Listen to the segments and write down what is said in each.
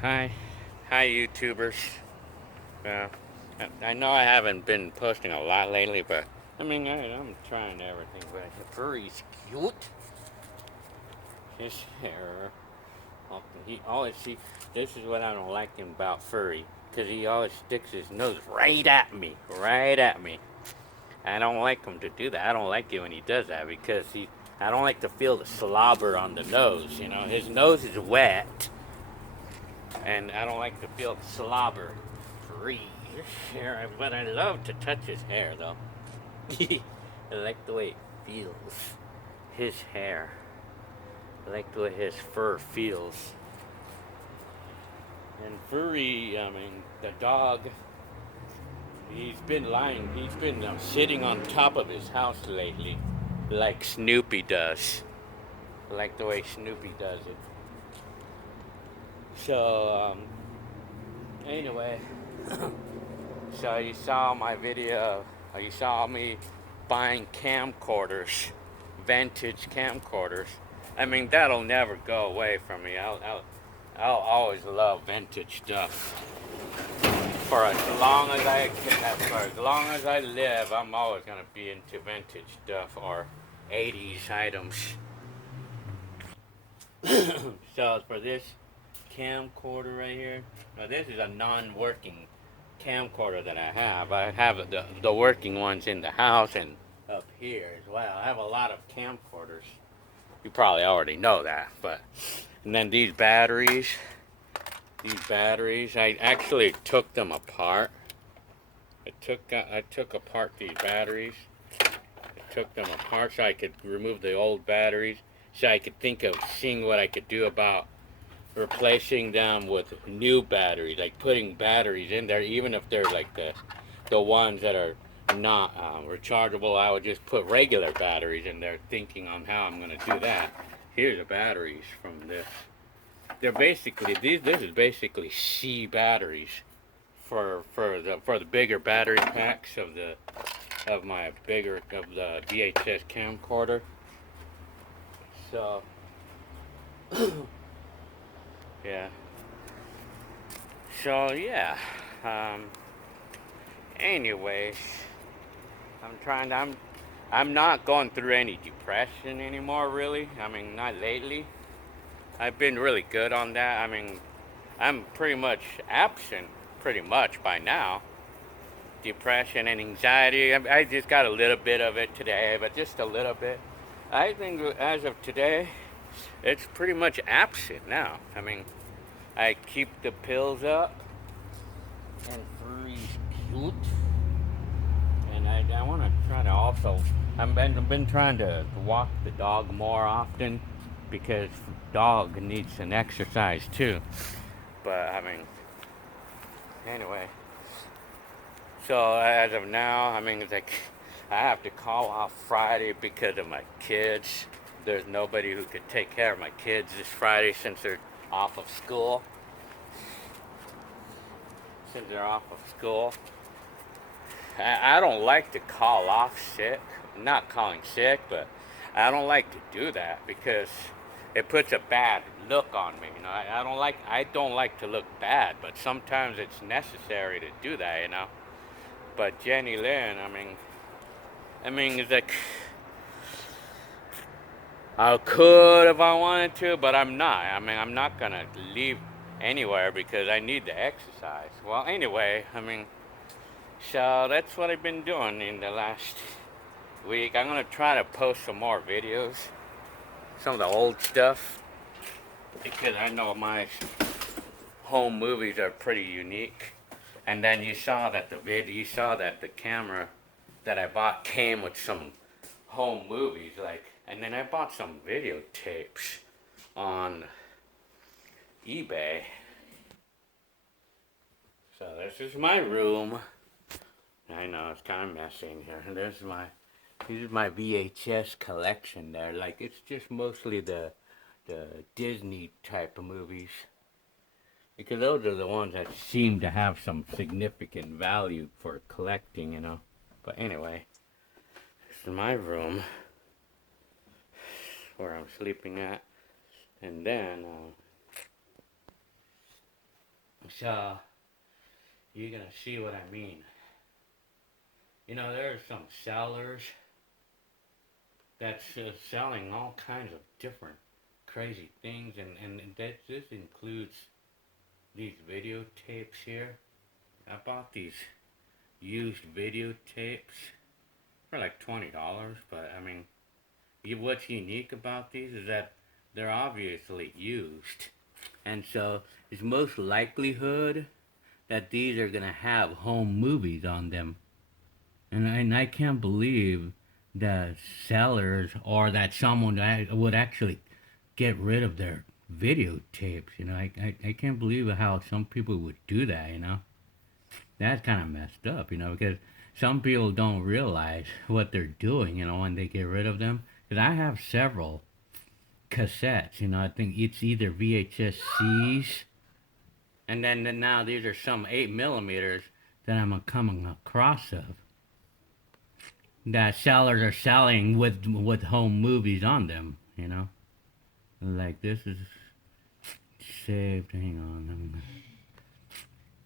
Hi, hi YouTubers. Uh, I know I haven't been posting a lot lately, but I'm trying everything. But Furry's cute. His hair. He always see. This is what I don't like him about Furry, because he always sticks his nose right at me, right at me. I don't like him to do that. I don't like it when he does that because he. I don't like to feel the slobber on the nose. You know, his nose is wet, and I don't like to feel the slobber. Free hair, but I love to touch his hair though. I like the way it feels. His hair. I like the way his fur feels. And Furry, the dog, he's been sitting on top of his house lately, like Snoopy does. I like the way Snoopy does it. So, anyway, so you saw my video, you saw me buying camcorders, vintage camcorders. That'll never go away from me. I'll always love vintage stuff. For as long as I can, for as long as I live, I'm always gonna be into vintage stuff or 80s items. So for this camcorder right here, now this is a non-working camcorder that I have. I have the working ones in the house and up here as well. I have a lot of camcorders. You probably already know that, but and then these batteries, I actually took them apart. I took apart these batteries. I took them apart so I could remove the old batteries, so I could think of seeing what I could do about replacing them with new batteries, like putting batteries in there, even if they're like the ones that are not rechargeable. I would just put regular batteries in there, thinking on how I'm gonna do that. Here's the batteries from this. They're basically these. This is basically C batteries for the bigger battery packs of the VHS camcorder. So yeah. So yeah. Um, Anyways, I'm trying to, I'm not going through any depression anymore, really. Not lately. I've been really good on that. I'm pretty much absent, pretty much by now. Depression and anxiety. I just got a little bit of it today, but just a little bit. I think as of today, it's pretty much absent now. I keep the pills up and freeze cute. And I want to try to also. I've been trying to walk the dog more often because dog needs an exercise too. But anyway. So as of now, it's like I have to call off Friday because of my kids. There's nobody who could take care of my kids this Friday since they're off of school. Since they're off of school. I don't like to call off sick. I'm not calling sick, but I don't like to do that because it puts a bad look on me. I don't like to look bad, but sometimes it's necessary to do that. But Jenny Lynn, it's like I could if I wanted to, but I'm not. I'm not gonna leave anywhere because I need the exercise. Well, anyway, so that's what I've been doing in the last week. I'm gonna try to post some more videos, some of the old stuff, because I know my home movies are pretty unique. And then you saw that the camera that I bought came with some home movies, and then I bought some videotapes on eBay. So this is my room. I know it's kind of messy in here. This is my VHS collection there. Like, it's just mostly the Disney type of movies. Because those are the ones that seem to have some significant value for collecting. But anyway, this is my room where I'm sleeping at. And then, So you're gonna see what I mean. You know, there are some sellers that's selling all kinds of different crazy things, and this includes these videotapes here. I bought these used videotapes for like $20, but I mean, what's unique about these is that they're obviously used, and so it's most likelihood that these are gonna have home movies on them. And I can't believe that sellers or that someone would actually get rid of their videotapes. You know, I can't believe how some people would do that, you know. That's kind of messed up, you know, because some people don't realize what they're doing, you know, when they get rid of them. Because I have several cassettes, you know, I think it's either VHS Cs, and then now these are some 8 millimeters that I'm coming across of, that sellers are selling with home movies on them, you know. Like this is saved. Hang on,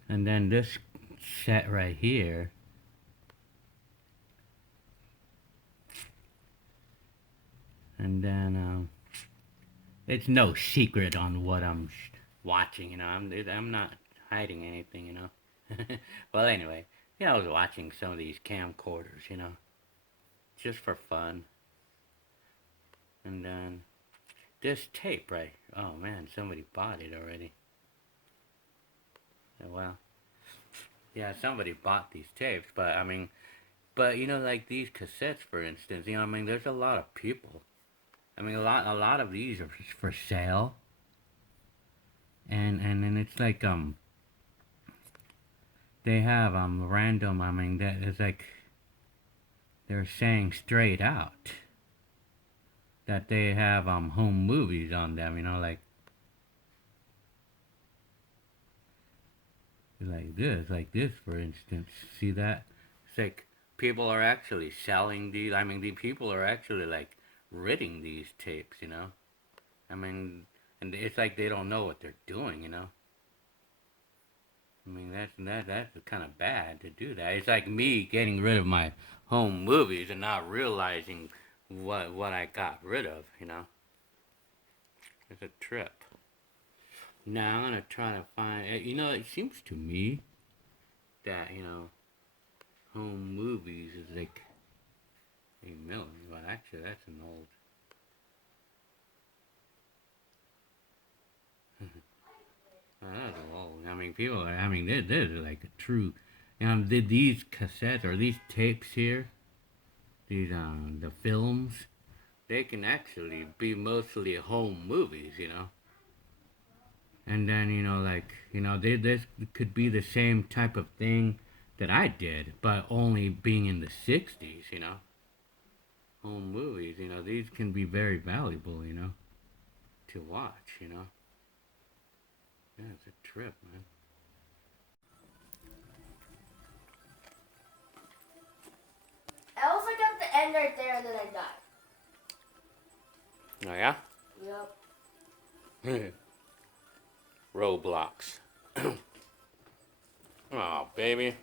and then this set right here. And then it's no secret on what I'm watching, you know. I'm not hiding anything, you know. Well, anyway, yeah, I was watching some of these camcorders, you know, just for fun. And then this tape, right? Oh man, somebody bought it already. Oh, well, yeah, somebody bought these tapes, but I mean, but you know, like these cassettes, for instance, you know, I mean, there's a lot of people. I mean, a lot of these are for sale, and then it's like they have random. I mean, that it's like they're saying straight out that they have home movies on them. You know, like this, for instance. See that? It's like people are actually selling these. I mean, the people are actually like ridding these tapes. You know, I mean, and it's like they don't know what they're doing. You know. I mean, that's kind of bad to do that. It's like me getting rid of my home movies and not realizing what I got rid of, you know? It's a trip. Now I'm gonna try to find, you know, it seems to me that, you know, home movies is like a million. Well, actually, that's an old. That's old. I mean, people are, I mean, this is like a true, you know, these cassettes or these tapes here, these, the films, they can actually be mostly home movies, you know. And then, you know, like, you know, this could be the same type of thing that I did, but only being in the 60s, you know. Home movies, you know, these can be very valuable, you know, to watch, you know. Yeah, it's a trip, man. I also got the end right there and then I died. Oh, yeah? Yep. Roblox. Oh, baby.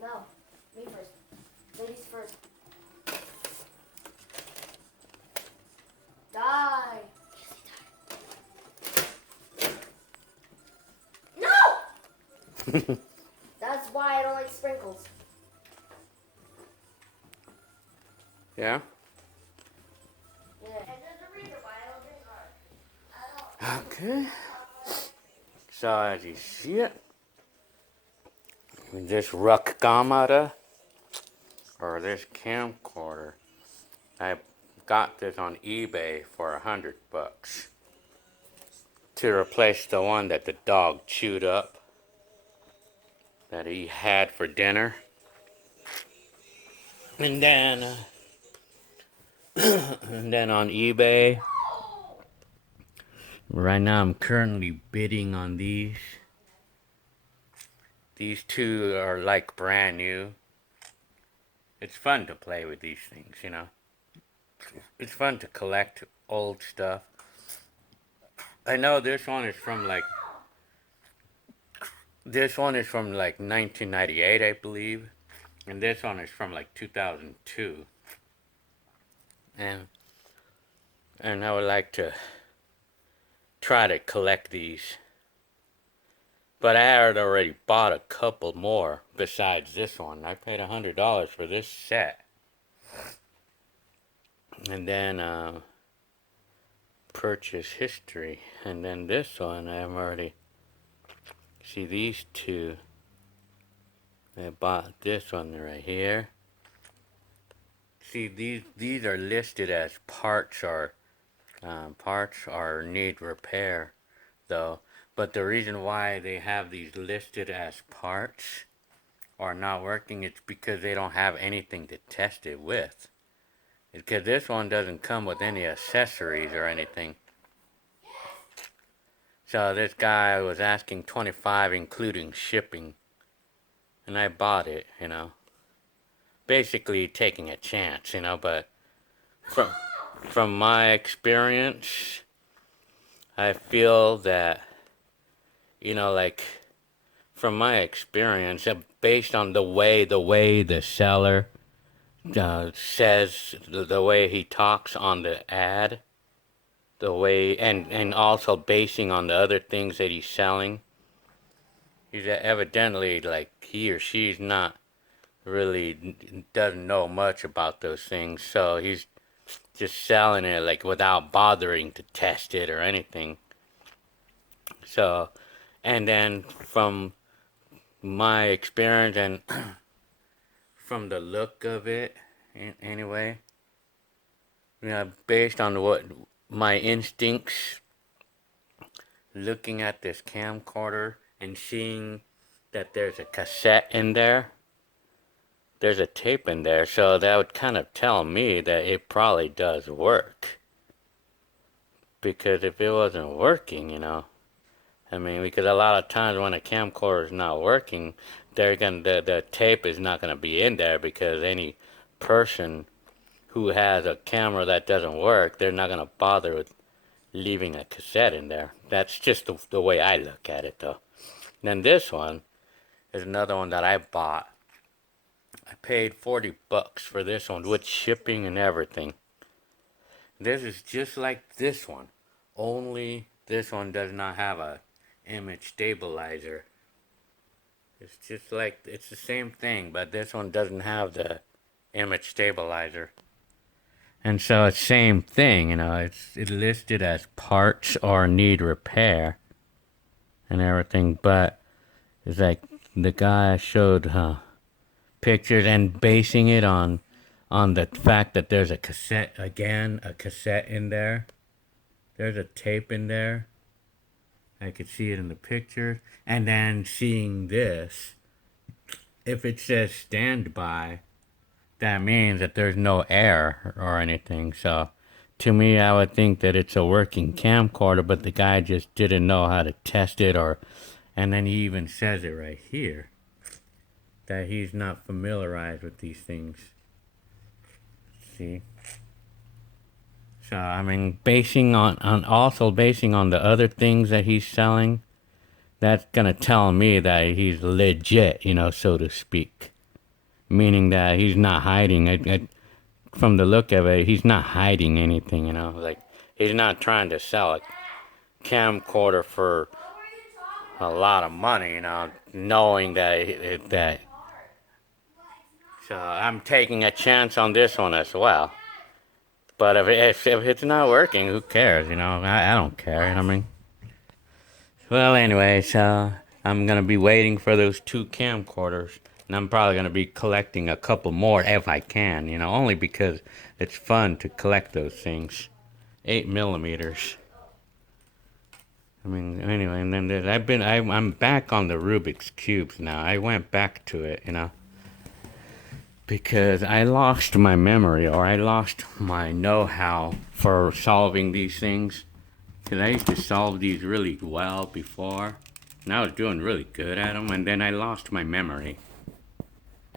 No. Me first. Ladies first. Die. No! That's why I don't like sprinkles. Yeah? Yeah. And there's a reason why I don't drink hard. Okay. So, as you see it, this rock camera, or this camcorder, I got this on eBay for $100 to replace the one that the dog chewed up that he had for dinner. And then and then on eBay right now I'm currently bidding on these. These two are like brand new. It's fun to play with these things, you know. It's fun to collect old stuff. I know this one is from like 1998, I believe, and this one is from like 2002. And and I would like to try to collect these. But I had already bought a couple more besides this one. I paid $100 for this set. And then purchase history. And then this one I've already, see these two. I bought this one right here. See, these are listed as parts or need repair, though. But the reason why they have these listed as parts or not working, it's because they don't have anything to test it with. Because this one doesn't come with any accessories or anything. So this guy was asking $25 including shipping. And I bought it, you know. Basically taking a chance, you know, but from my experience, I feel that, you know, like, from my experience, based on the way the seller says, the way he talks on the ad, the way, and also basing on the other things that he's selling, he's evidently, like, he or she's not really, doesn't know much about those things, so he's just selling it, like, without bothering to test it or anything. So, and then from my experience and from the look of it, anyway, you know, based on what my instincts, looking at this camcorder and seeing that there's a cassette in there, there's a tape in there, so that would kind of tell me that it probably does work. Because if it wasn't working, you know, I mean, because a lot of times when a camcorder is not working, the tape is not gonna be in there, because any person who has a camera that doesn't work, they're not gonna bother with leaving a cassette in there. That's just the way I look at it, though. Then this one is another one that I bought. I paid $40 for this one with shipping and everything. This is just like this one, only this one does not have a image stabilizer. It's just like, it's the same thing, but this one doesn't have the image stabilizer. And so it's same thing, you know, it's listed as parts or need repair and everything, but it's like the guy showed pictures and basing it on the fact that there's a cassette, again, a cassette in there. There's a tape in there. I could see it in the picture. And then seeing this, if it says standby, that means that there's no air or anything. So to me, I would think that it's a working camcorder, but the guy just didn't know how to test it, and then he even says it right here, that he's not familiarized with these things. See? So, I mean, basing on the other things that he's selling, that's gonna tell me that he's legit, you know, so to speak. Meaning that he's not hiding. From the look of it, he's not hiding anything, you know. Like, he's not trying to sell a camcorder for a lot of money, you know, knowing that. So I'm taking a chance on this one as well. But if it's not working, who cares, you know? I don't care, you know what I mean? Well, anyway, so I'm going to be waiting for those 2 camcorders. And I'm probably going to be collecting a couple more if I can, you know, only because it's fun to collect those things. 8 millimeters. I mean, anyway, and then I'm back on the Rubik's Cubes now. I went back to it, you know, because I lost my memory, or I lost my know-how for solving these things. Because I used to solve these really well before, and I was doing really good at them, and then I lost my memory.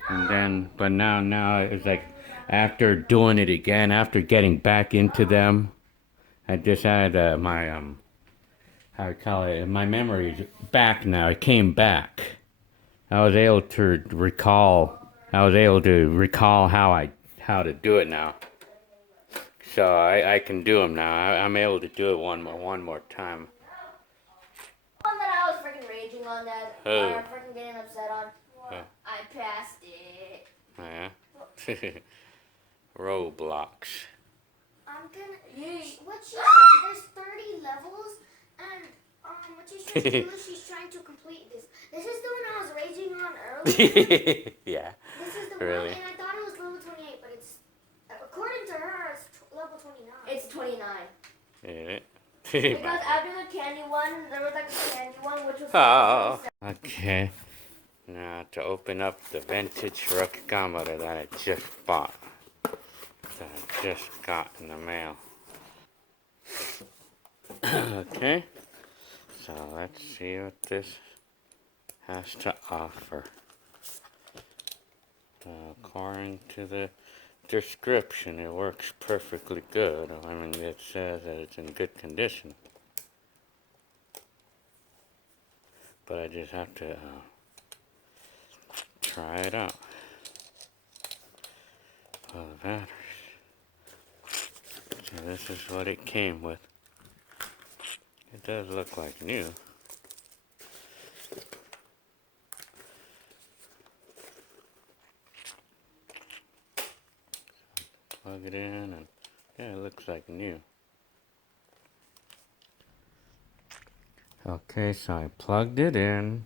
And then, but now it's like, after doing it again, after getting back into them, I just had how to call it. My memory's back now. It came back. I was able to recall. I was able to recall how to do it now. So I can do them now. I'm able to do it one more time. One that I was freaking raging on that or freaking getting upset on. I passed it. Yeah. Roblox. I'm gonna. What she said, there's 30 levels, and what she's trying to do is she's trying to complete this. This is the one I was raging on earlier. Yeah. This is the Really? one, and I thought it was level 28, but it's according to her, it's level 29. It's 29. Yeah. Because after the candy one, there was like a candy one, which was. Oh. Okay. Now to open up the vintage camcorder that I just bought. That I just got in the mail. Okay. So let's see what this has to offer. According to the description, it works perfectly good. I mean, it says that it's in good condition. But I just have to try it out. Oh, the batteries. So this is what it came with. It does look like new. Plug it in and yeah, it looks like new. Okay, so I plugged it in.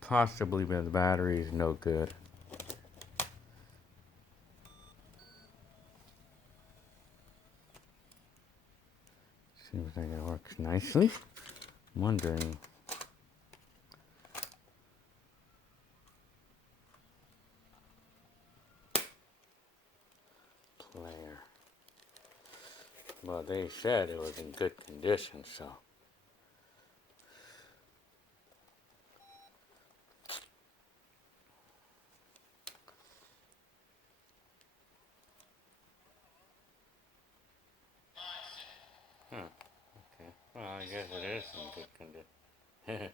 Possibly but the battery is no good. Seems like it works nicely. I'm wondering. Player. Well, they said it was in good condition, so. Huh. Okay. Well, I guess it is in good condition. I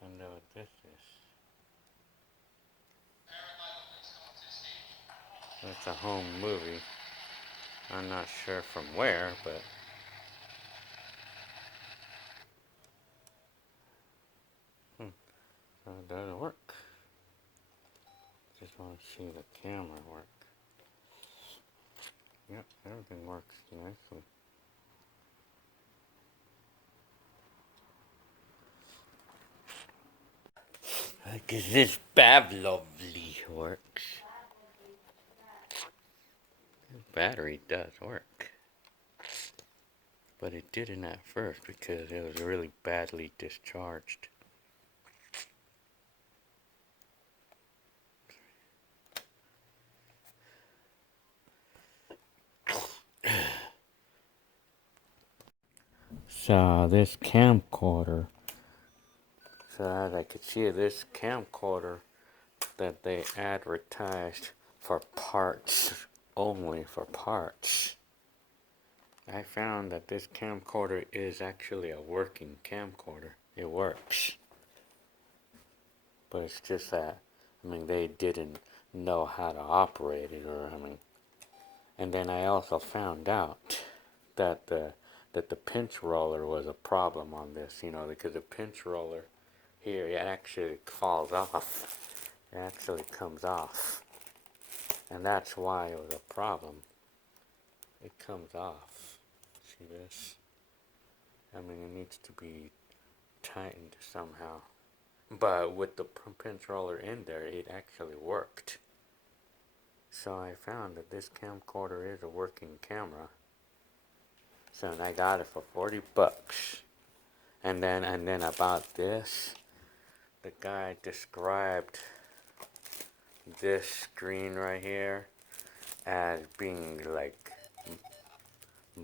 wonder what this is. It's a home movie. I'm not sure from where, but. So it doesn't work. Just want to see the camera work. Yep, everything works nicely. Because this Bavlovely works. This battery does work. But it didn't at first because it was really badly discharged. So this camcorder, so as I could see this camcorder that they advertised for parts, only for parts. I found that this camcorder is actually a working camcorder. It works. But it's just that, I mean, they didn't know how to operate it, or, I mean, and then I also found out that the pinch roller was a problem on this, you know, because the pinch roller here, it actually falls off. It actually comes off. And that's why it was a problem. It comes off. See this? I mean, it needs to be tightened somehow. But with the pinch roller in there, it actually worked. So I found that this camcorder is a working camera. So I got it for 40 bucks. And then about this, the guy described this screen right here as being like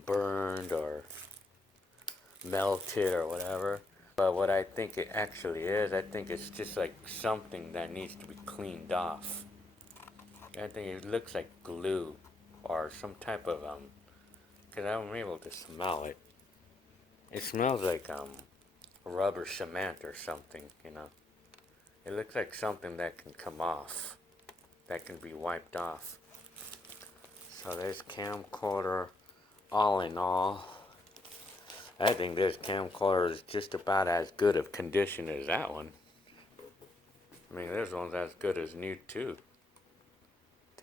burned or melted or whatever. But what I think it actually is, I think it's just like something that needs to be cleaned off. I think it looks like glue or some type of, because I'm able to smell it. It smells like rubber cement or something, you know. It looks like something that can come off, that can be wiped off. So this camcorder, all in all, I think this camcorder is just about as good of condition as that one. I mean, this one's as good as new too.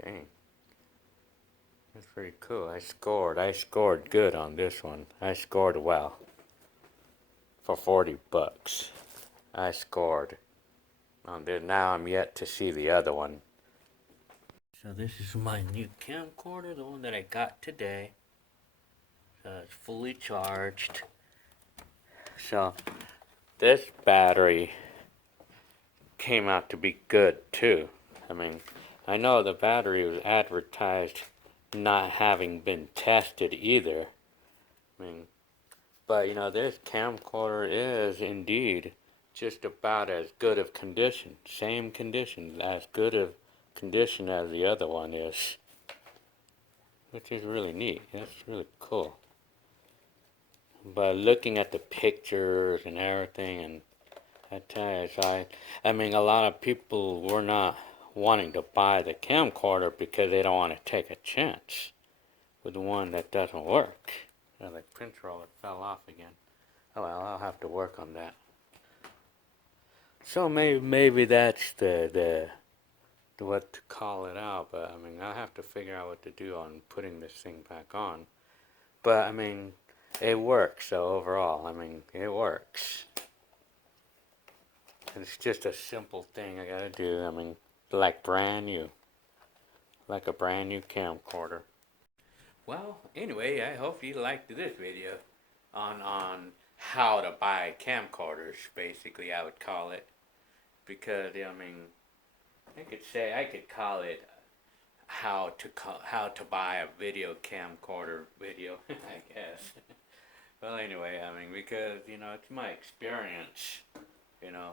Dang. That's pretty cool. I scored good on this one. I scored well. For 40 bucks. I scored on this. Now I'm yet to see the other one. So this is my new camcorder, the one that I got today. So it's fully charged. So this battery came out to be good too. I mean, I know the battery was advertised not having been tested either. I mean, but you know, this camcorder is indeed just about as good of condition, same condition, as good of condition as the other one is, which is really neat. That's really cool. But looking at the pictures and everything, and I tell you, so I mean, a lot of people were not wanting to buy the camcorder because they don't want to take a chance with one that doesn't work. Oh, the pinch roller fell off again. Oh well, I'll have to work on that. So maybe that's the what to call it out, but I mean, I'll have to figure out what to do on putting this thing back on. But I mean, it works. So overall, I mean, it works. It's just a simple thing I gotta do. I mean, like brand new, like a brand new camcorder. Well, anyway, I hope you liked this video on how to buy camcorders. Basically, I would call it, because I mean, I could call it how to buy a video camcorder video. I guess. Well, anyway, I mean, because you know, it's my experience, you know,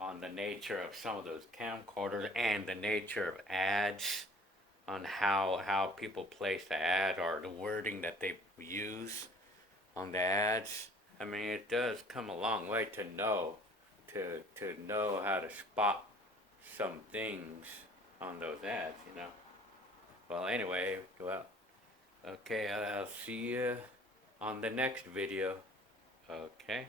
on the nature of some of those camcorders and the nature of ads, on how people place the ad or the wording that they use on the ads. I mean, it does come a long way to know how to spot some things on those ads, you know. Well, anyway, okay, I'll see you on the next video. Okay.